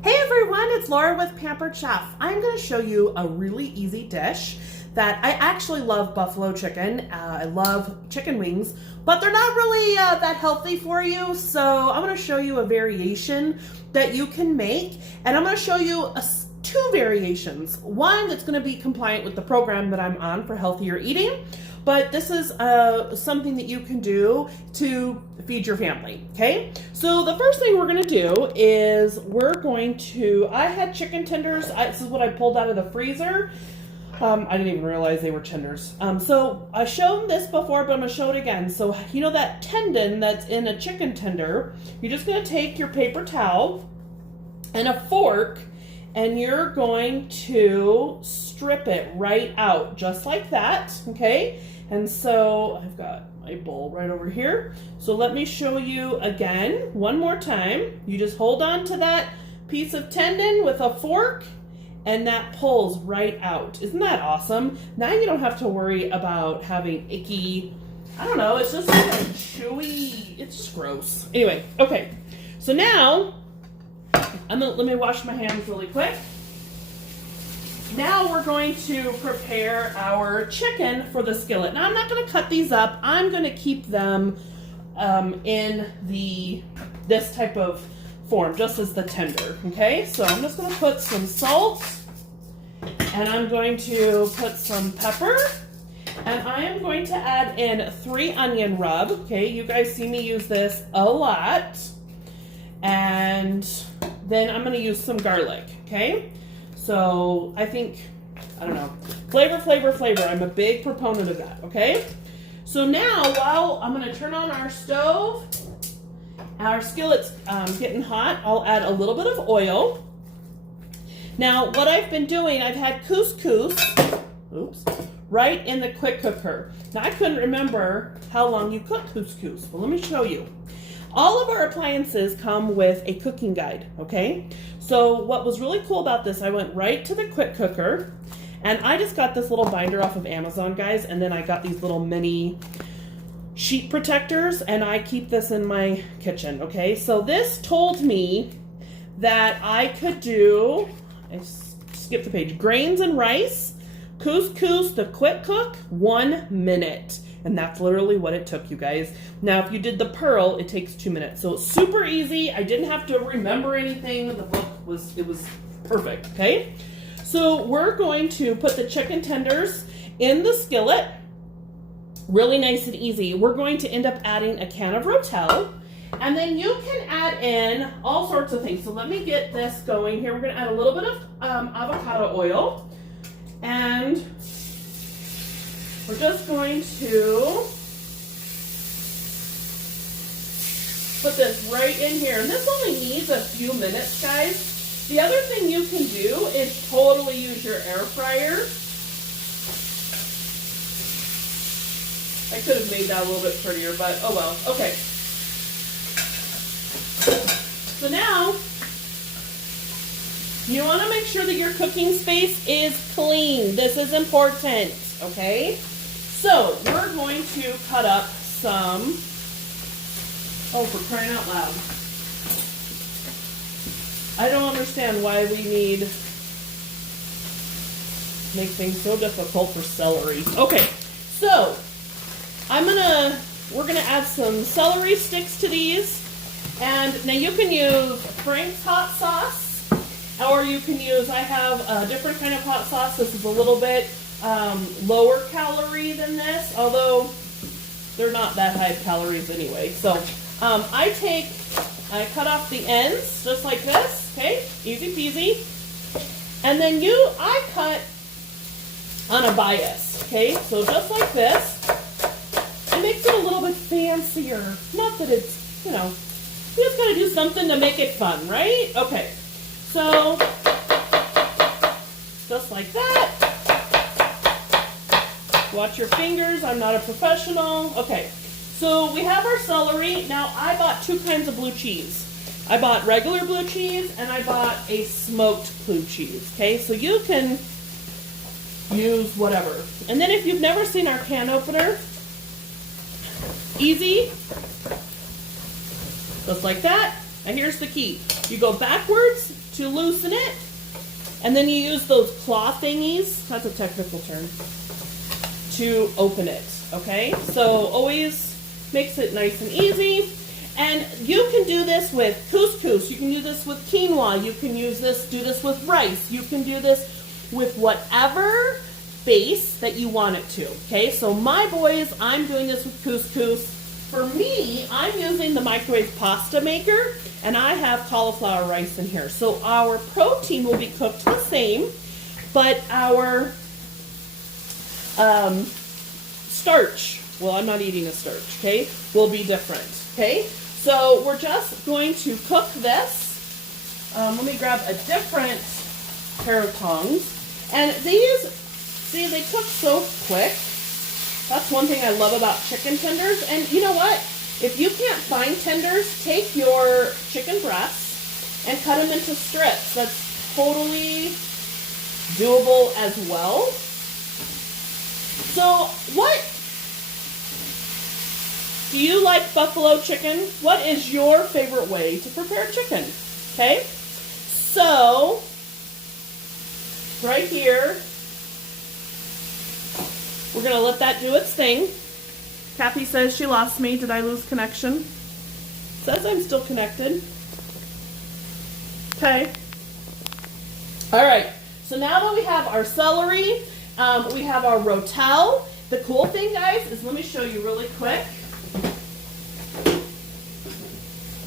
Hey everyone, it's Laura with Pampered Chef. I'm going to show you a really easy dish that I actually love buffalo chicken. I love chicken wings, but they're not really that healthy for you. So I'm going to show you a variation that you can make, and I'm going to show you two variations. One that's going to be compliant with the program that I'm on for healthier eating, but this is something that you can do to feed your family, okay? So the first thing we're gonna do is I had chicken tenders. This is what I pulled out of the freezer. I didn't even realize they were tenders. So I've shown this before, but I'm gonna show it again. So you know that tendon that's in a chicken tender, you're just gonna take your paper towel and a fork, and you're going to strip it right out, just like that, okay? And so I've got my bowl right over here. So let me show you again, one more time. You just hold on to that piece of tendon with a fork, and that pulls right out. Isn't that awesome? Now you don't have to worry about having icky, I don't know, it's just like a chewy, it's just gross. Anyway, okay, so now, let me wash my hands really quick. Now we're going to prepare our chicken for the skillet. Now I'm not going to cut these up. I'm going to keep them in this type of form, just as the tender, okay? So I'm just going to put some salt, and I'm going to put some pepper, and I am going to add in 3 onion rub, okay? You guys see me use this a lot. And then I'm going to use some garlic, okay? So I don't know, flavor. I'm a big proponent of that, okay? So now, while I'm going to turn on our stove, our skillet's getting hot, I'll add a little bit of oil. Now, what I've been doing, I've had couscous, right in the quick cooker. Now, I couldn't remember how long you cook couscous. Well, let me show you. All of our appliances come with a cooking guide, okay? So what was really cool about this, I went right to the quick cooker, and I just got this little binder off of Amazon, guys, and then I got these little mini sheet protectors, and I keep this in my kitchen, okay? So this told me that I could do, I skipped the page, grains and rice, couscous, the quick cook, 1 minute. And that's literally what it took, you guys. Now, if you did the pearl, it takes 2 minutes. So it's super easy. I didn't have to remember anything. The book was perfect, okay? So we're going to put the chicken tenders in the skillet. Really nice and easy. We're going to end up adding a can of Rotel. And then you can add in all sorts of things. So let me get this going here. We're going to add a little bit of avocado oil. And we're just going to put this right in here. And this only needs a few minutes, guys. The other thing you can do is totally use your air fryer. I could have made that a little bit prettier, but oh well. Okay. So now, you want to make sure that your cooking space is clean. This is important, okay? So we're going to cut up some, for crying out loud. I don't understand why we make things so difficult for celery. Okay, so we're gonna add some celery sticks to these. And now you can use Frank's hot sauce, or you can use, I have a different kind of hot sauce. This is a little bit lower calorie than this, although they're not that high calories anyway. So I cut off the ends just like this, okay, easy peasy. And then I cut on a bias, okay, so just like this. It makes it a little bit fancier. Not that it's, you just gotta do something to make it fun, right? Okay, so just like that. Watch your fingers, I'm not a professional. Okay, so we have our celery. Now, I bought 2 kinds of blue cheese. I bought regular blue cheese, and I bought a smoked blue cheese, okay? So you can use whatever. And then if you've never seen our can opener, easy, just like that. And here's the key. You go backwards to loosen it, and then you use those claw thingies, that's a technical term, to open it, okay? So always makes it nice and easy. And you can do this with couscous, you can do this with quinoa, you can do this with rice, you can do this with whatever base that you want it to, okay? So my boys, I'm doing this with couscous. For me, I'm using the microwave pasta maker, and I have cauliflower rice in here. So our protein will be cooked the same, but our starch, well, I'm not eating a starch, okay, will be different, okay? So we're just going to cook this. Let me grab a different pair of tongs. And these, see, they cook so quick. That's one thing I love about chicken tenders. And you know what? If you can't find tenders, take your chicken breasts and cut them into strips. That's totally doable as well. So do you like buffalo chicken? What is your favorite way to prepare chicken? Okay, so right here, we're gonna let that do its thing. Kathy says she lost me. Did I lose connection? Says I'm still connected. Okay. All right, so now that we have our celery, we have our rotel. The cool thing, guys, is let me show you really quick.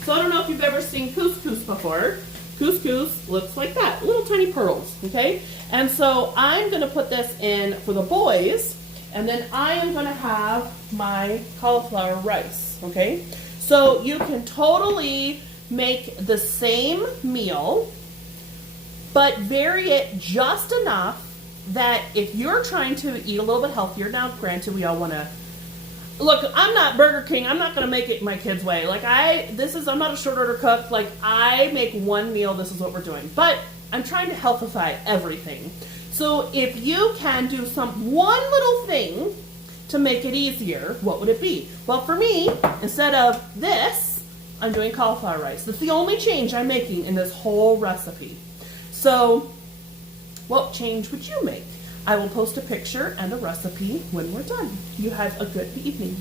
So I don't know if you've ever seen couscous before. Couscous looks like that, little tiny pearls, okay? And so I'm gonna put this in for the boys, and then I am gonna have my cauliflower rice, okay? So you can totally make the same meal, but vary it just enough that if you're trying to eat a little bit healthier, now granted we all wanna, look, I'm not Burger King. I'm not going to make it my kids' way. Like I'm not a short order cook. Like I make one meal. This is what we're doing. But I'm trying to healthify everything. So if you can do one little thing to make it easier, what would it be? Well, for me, instead of this, I'm doing cauliflower rice. That's the only change I'm making in this whole recipe. So what change would you make? I will post a picture and a recipe when we're done. You have a good evening.